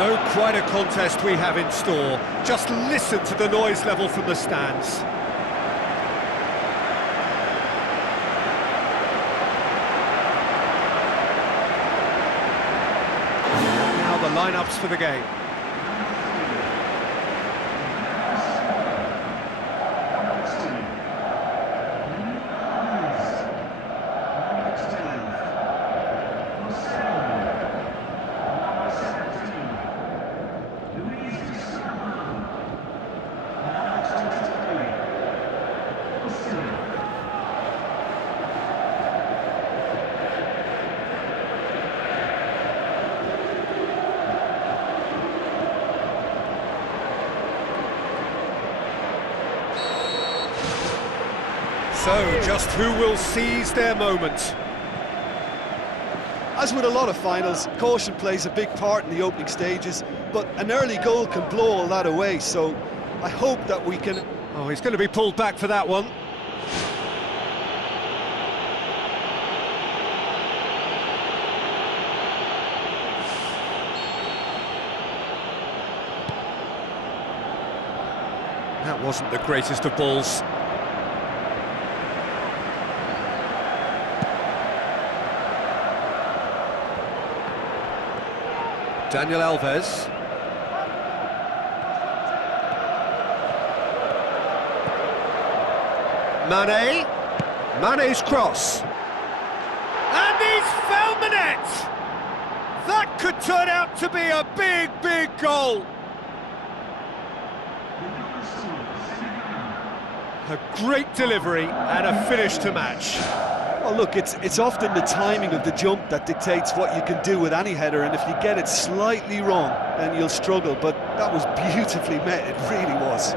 So quite a contest we have in store. Just listen to the noise level from the stands. Now the lineups for the game. So, just who will seize their moment? As with a lot of finals, caution plays a big part in the opening stages, but an early goal can blow all that away, so I hope that we can... Oh, he's going to be pulled back for that one. That wasn't the greatest of balls. Daniel Alves. Mane. Mane's cross. And he's found the net! That could turn out to be a big, big goal. A great delivery and a finish to match. Well, look, it's often the timing of the jump that dictates what you can do with any header, and if you get it slightly wrong, then you'll struggle, but that was beautifully met, it really was.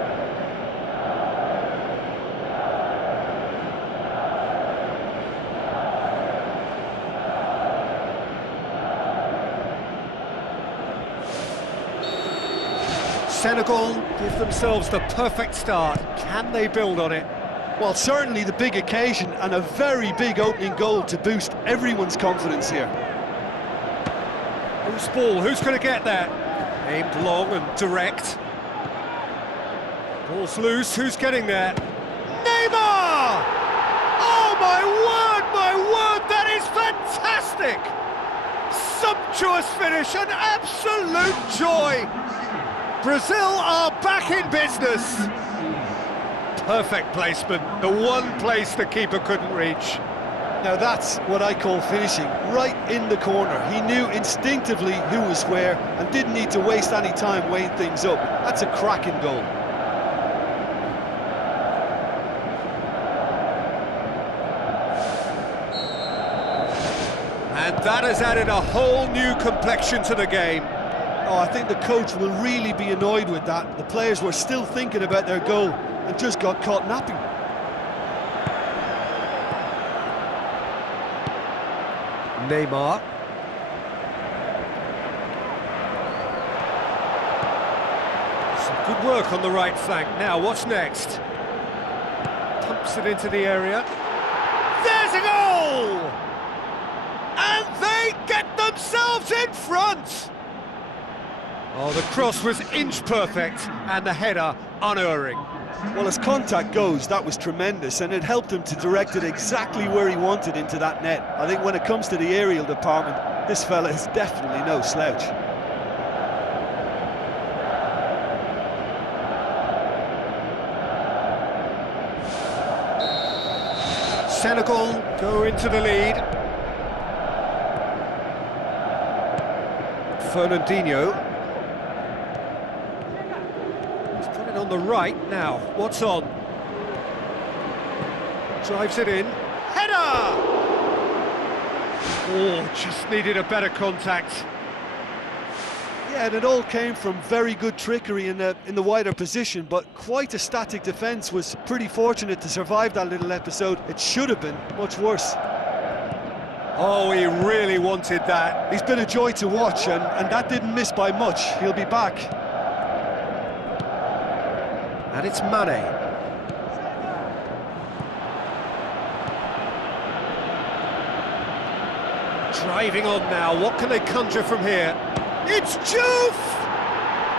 Senegal give themselves the perfect start. Can they build on it? Well, certainly the big occasion and a very big opening goal to boost everyone's confidence here. Loose ball, who's going to get that? Aimed long and direct. Ball's loose, who's getting there? Neymar! Oh my word, that is fantastic! Sumptuous finish, an absolute joy! Brazil are back in business! Perfect placement, the one place the keeper couldn't reach. Now that's what I call finishing, right in the corner. He knew instinctively who was where and didn't need to waste any time weighing things up. That's a cracking goal. And that has added a whole new complexion to the game. Oh, I think the coach will really be annoyed with that. The players were still thinking about their goal and just got caught napping. Neymar. Some good work on the right flank. Now, what's next? Pumps it into the area. There's a goal! And they get themselves in front! Oh, the cross was inch perfect, and the header unerring. Well, as contact goes, that was tremendous, and it helped him to direct it exactly where he wanted into that net. I think when it comes to the aerial department, this fella is definitely no slouch. Senegal go into the lead. Fernandinho. On the right now, what's on? Drives it in. Header! Oh, just needed a better contact. Yeah, and it all came from very good trickery in the wider position, but quite a static defence. Was pretty fortunate to survive that little episode. It should have been much worse. Oh, he really wanted that. He's been a joy to watch, and that didn't miss by much. He'll be back. And it's Mane. Driving on now, what can they conjure from here? It's Diouf!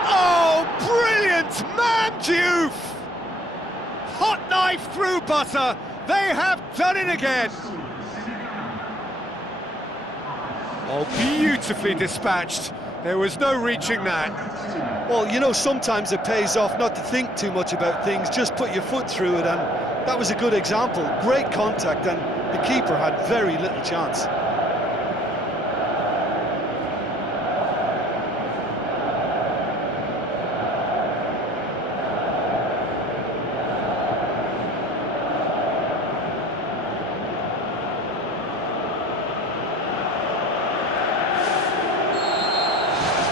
Oh, brilliant, man, Diouf! Hot knife through butter, they have done it again! Oh, beautifully dispatched, there was no reaching that. Well, you know, sometimes it pays off not to think too much about things, just put your foot through it, and that was a good example. Great contact, and the keeper had very little chance.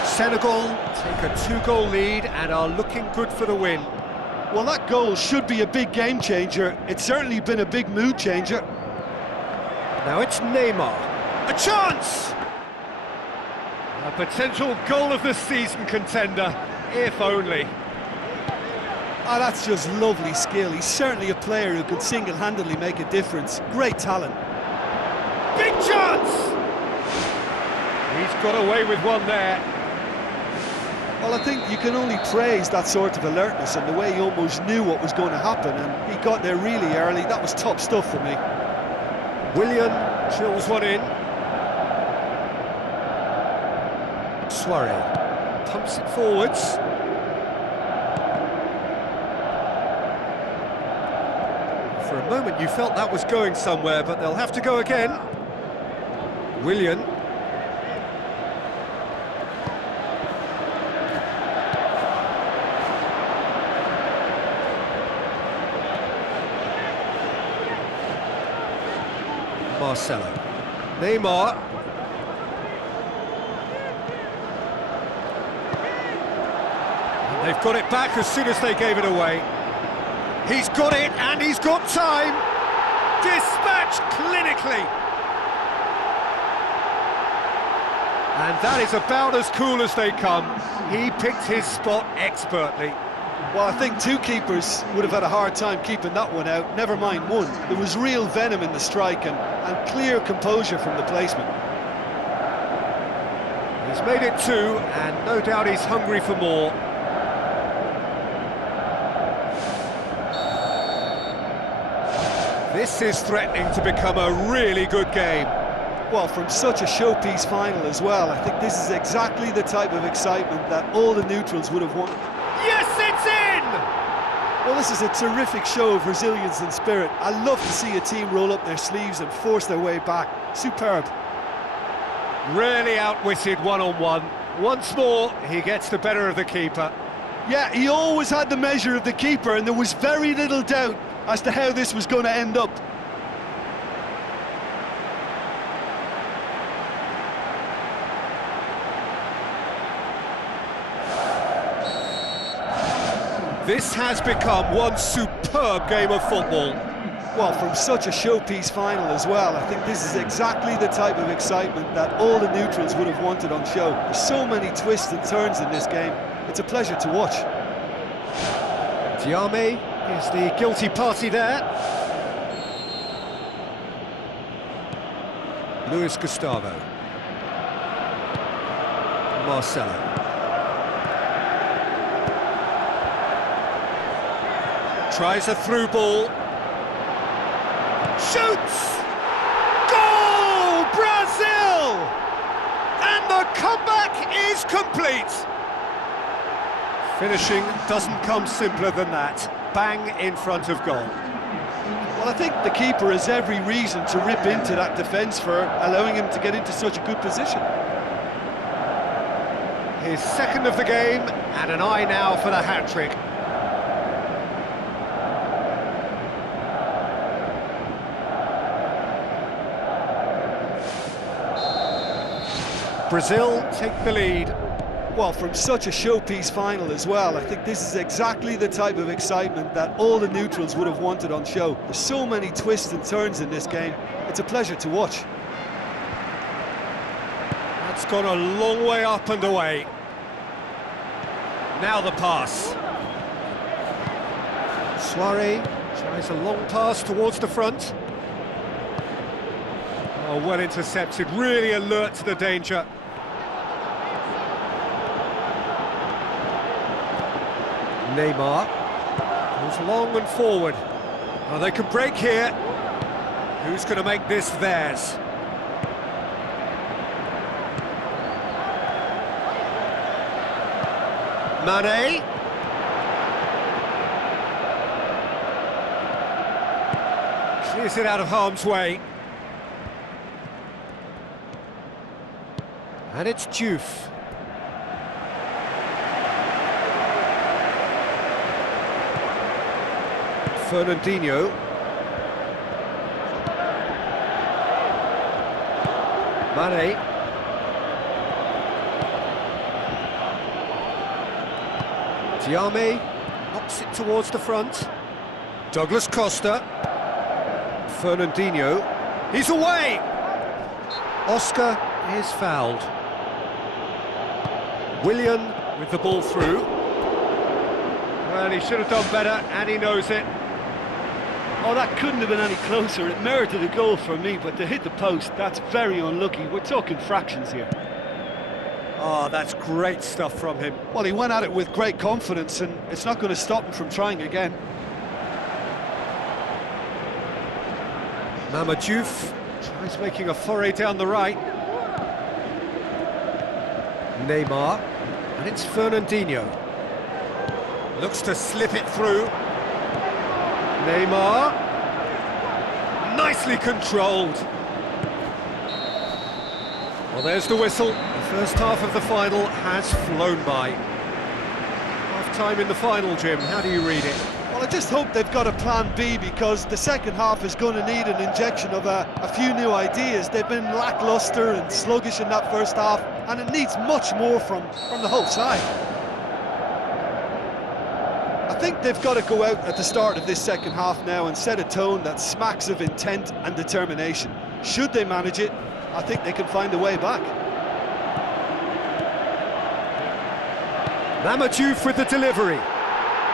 Senegal take a 2-goal lead and are looking good for the win. Well, that goal should be a big game changer. It's certainly been a big mood changer. Now it's Neymar. A chance! A potential goal of the season contender, if only. Ah, that's just lovely skill. He's certainly a player who could single-handedly make a difference. Great talent. Big chance! He's got away with one there. Well, I think you can only praise that sort of alertness and the way he almost knew what was going to happen, and he got there really early. That was top stuff for me. Willian drills one in. Suarez pumps it forwards. For a moment you felt that was going somewhere, but they'll have to go again. Willian. Marcelo. Neymar. And they've got it back as soon as they gave it away. He's got it and he's got time. Dispatched clinically. And that is about as cool as they come. He picked his spot expertly. Well, I think two keepers would have had a hard time keeping that one out, never mind one. There was real venom in the strike and clear composure from the placement. He's made it 2, and no doubt he's hungry for more. This is threatening to become a really good game. Well, from such a showpiece final as well, I think this is exactly the type of excitement that all the neutrals would have wanted. Yes, it's in! Well, this is a terrific show of resilience and spirit. I love to see a team roll up their sleeves and force their way back. Superb. Really outwitted one-on-one. Once more, he gets the better of the keeper. Yeah, he always had the measure of the keeper, and there was very little doubt as to how this was going to end up. This has become one superb game of football. Well, from such a showpiece final as well, I think this is exactly the type of excitement that all the neutrals would have wanted on show. There's so many twists and turns in this game. It's a pleasure to watch. Diame is the guilty party there. Luis Gustavo. Marcelo. Tries a through ball. Shoots! Goal! Brazil! And the comeback is complete. Finishing doesn't come simpler than that. Bang in front of goal. Well, I think the keeper has every reason to rip into that defence for allowing him to get into such a good position. His second of the game, and an eye now for the hat-trick. Brazil take the lead. Well, from such a showpiece final as well, I think this is exactly the type of excitement that all the neutrals would have wanted on show. There's so many twists and turns in this game. It's a pleasure to watch. That's gone a long way up and away. Now the pass. Suarez tries a long pass towards the front. Oh, well intercepted, really alert to the danger. Neymar goes long and forward. Oh, they can break here. Who's going to make this theirs? Mane. Clears it out of harm's way. And it's Diouf. Fernandinho. Mane. Diame knocks it towards the front. Douglas Costa. Fernandinho. He's away! Oscar is fouled. Willian with the ball through. Well, he should have done better, and he knows it. Oh, that couldn't have been any closer. It merited a goal for me, but to hit the post, that's very unlucky. We're talking fractions here. Oh, that's great stuff from him. Well, he went at it with great confidence, and it's not going to stop him from trying again. Diouf tries making a foray down the right. Neymar, and it's Fernandinho. Looks to slip it through. Neymar, nicely controlled. Well, there's the whistle. The first half of the final has flown by. Half-time in the final, Jim. How do you read it? Well, I just hope they've got a plan B, because the second half is going to need an injection of a few new ideas. They've been lacklustre and sluggish in that first half, and it needs much more from the whole side. I think they've got to go out at the start of this second half now and set a tone that smacks of intent and determination. Should they manage it, I think they can find a way back. Diouf with the delivery.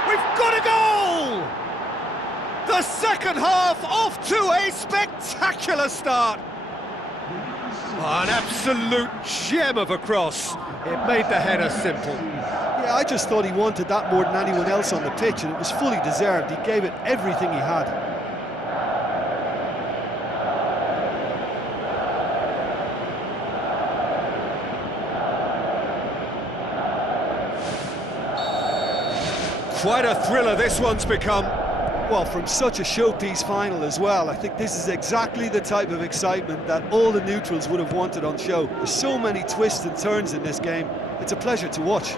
We've got a goal! The second half off to a spectacular start. An absolute gem of a cross. It made the header simple. Yeah, I just thought he wanted that more than anyone else on the pitch, and it was fully deserved. He gave it everything he had. Quite a thriller this one's become. Well, from such a showpiece final as well, I think this is exactly the type of excitement that all the neutrals would have wanted on show. There's so many twists and turns in this game. It's a pleasure to watch.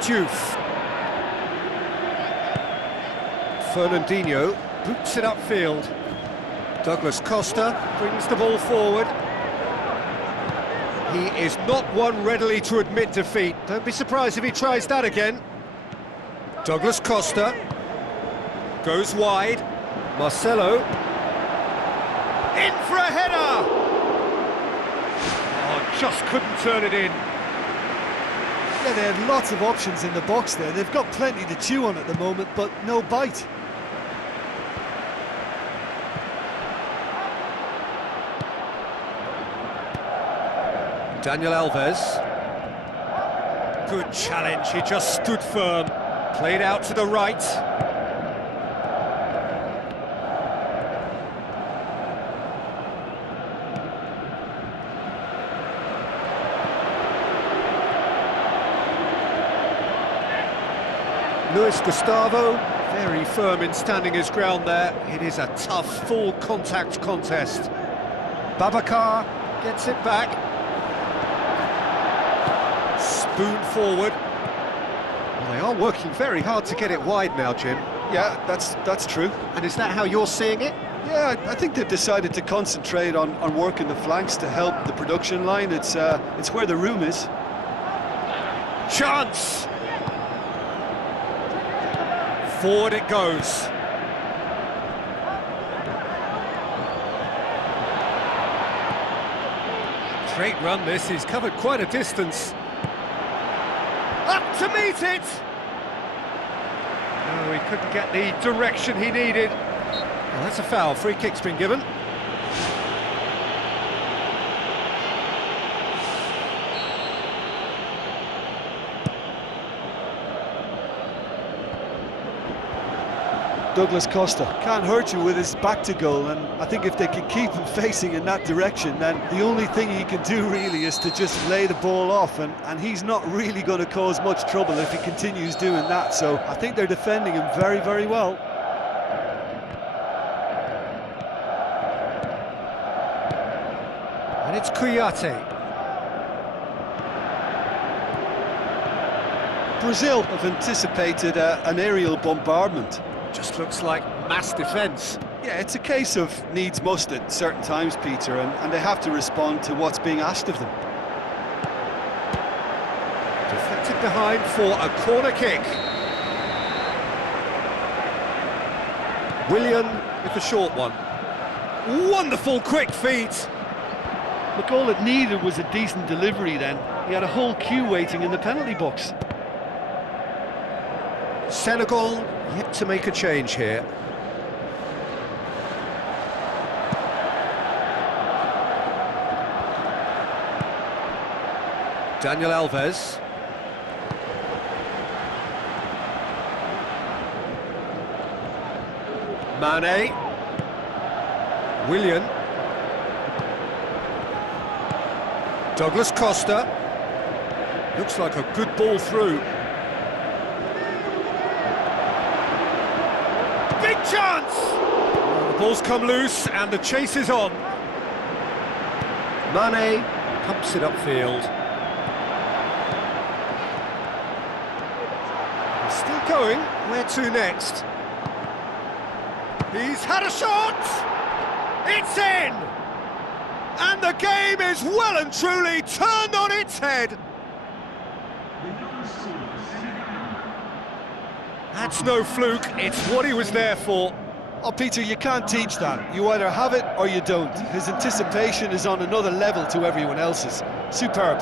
Diouf. Fernandinho boots it upfield. Douglas Costa brings the ball forward. He is not one readily to admit defeat. Don't be surprised if he tries that again. Douglas Costa goes wide. Marcelo in for a header. Oh, just couldn't turn it in. Yeah, they had lots of options in the box there. They've got plenty to chew on at the moment, but no bite. Daniel Alves. Good challenge, he just stood firm. Played out to the right. Luis Gustavo, very firm in standing his ground there. It is a tough, full contact contest. Babacar gets it back. Spoon forward. Well, they are working very hard to get it wide now, Jim. Yeah, that's true. And is that how you're seeing it? Yeah, I think they've decided to concentrate on working the flanks to help the production line. It's where the room is. Chance! Forward it goes. Great run this, he's covered quite a distance. Up to meet it! No, he couldn't get the direction he needed. Well, that's a foul, free kick's been given. Douglas Costa can't hurt you with his back to goal, and I think if they can keep him facing in that direction, then the only thing he can do really is to just lay the ball off, and he's not really going to cause much trouble if he continues doing that. So I think they're defending him very, very well. And it's Kouyaté. Brazil have anticipated an aerial bombardment. Just looks like mass defence. Yeah, it's a case of needs must at certain times, Peter, and they have to respond to what's being asked of them. Deflected behind for a corner kick. Willian with the short one. Wonderful quick feet. Look, all it needed was a decent delivery then. He had a whole queue waiting in the penalty box. Senegal yet to make a change here. Daniel Alves. Mane. Willian. Douglas Costa. Looks like a good ball through. Big chance! The ball's come loose and the chase is on. Mane pumps it upfield. He's still going. Where to next? He's had a shot! It's in! And the game is well and truly turned on its head. That's no fluke, it's what he was there for. Oh, Peter, you can't teach that. You either have it or you don't. His anticipation is on another level to everyone else's. Superb.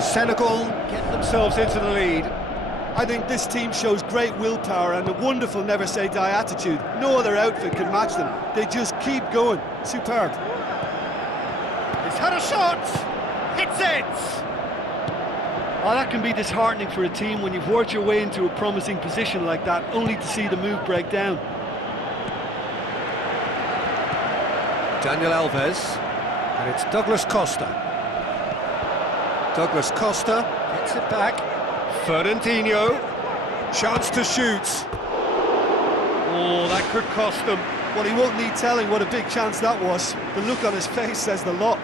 Senegal get themselves into the lead. I think this team shows great willpower and a wonderful never-say-die attitude. No other outfit can match them. They just keep going. Superb. He's had a shot. Hits it. Oh, that can be disheartening for a team when you've worked your way into a promising position like that, only to see the move break down. Daniel Alves. And it's Douglas Costa. Douglas Costa gets it back. Fernandinho, chance to shoot. Oh, that could cost them. Well, he won't need telling what a big chance that was. The look on his face says the lot.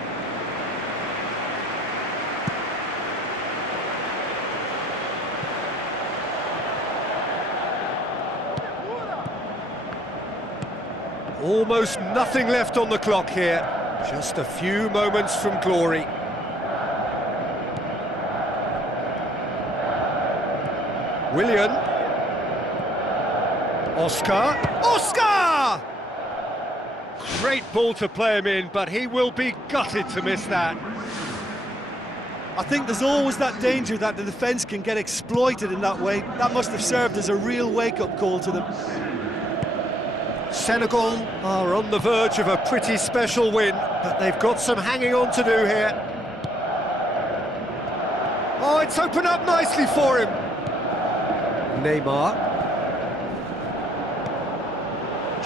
Almost nothing left on the clock here. Just a few moments from glory. Willian. Oscar. Oscar! Great ball to play him in, but he will be gutted to miss that. I think there's always that danger that the defence can get exploited in that way. That must have served as a real wake-up call to them. Senegal are on the verge of a pretty special win, but they've got some hanging on to do here. Oh, it's opened up nicely for him. Neymar.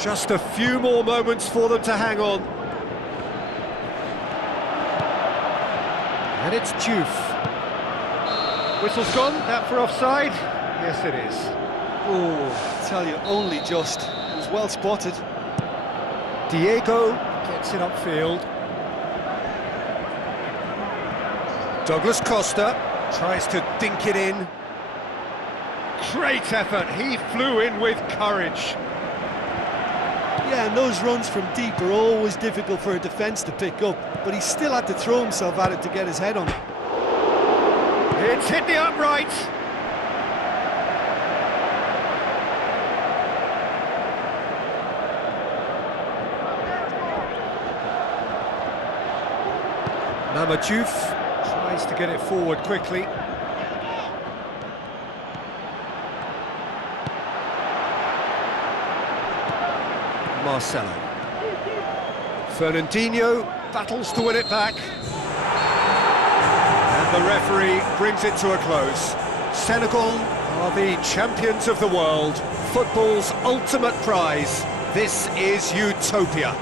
Just a few more moments for them to hang on. And it's Diouf. Whistle's gone, that for offside? Yes, it is. Oh, I tell you, only just. It was well spotted. Diego gets it upfield. Douglas Costa tries to dink it in. Great effort, he flew in with courage. Yeah, and those runs from deep are always difficult for a defence to pick up, but he still had to throw himself at it to get his head on it. It's hit the upright. Diouf tries to get it forward quickly. Marcelo. Fernandinho battles to win it back. And the referee brings it to a close. Senegal are the champions of the world. Football's ultimate prize. This is utopia.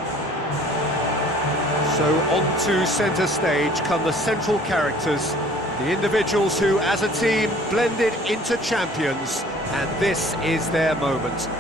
So onto centre stage come the central characters, the individuals who, as a team, blended into champions, and this is their moment.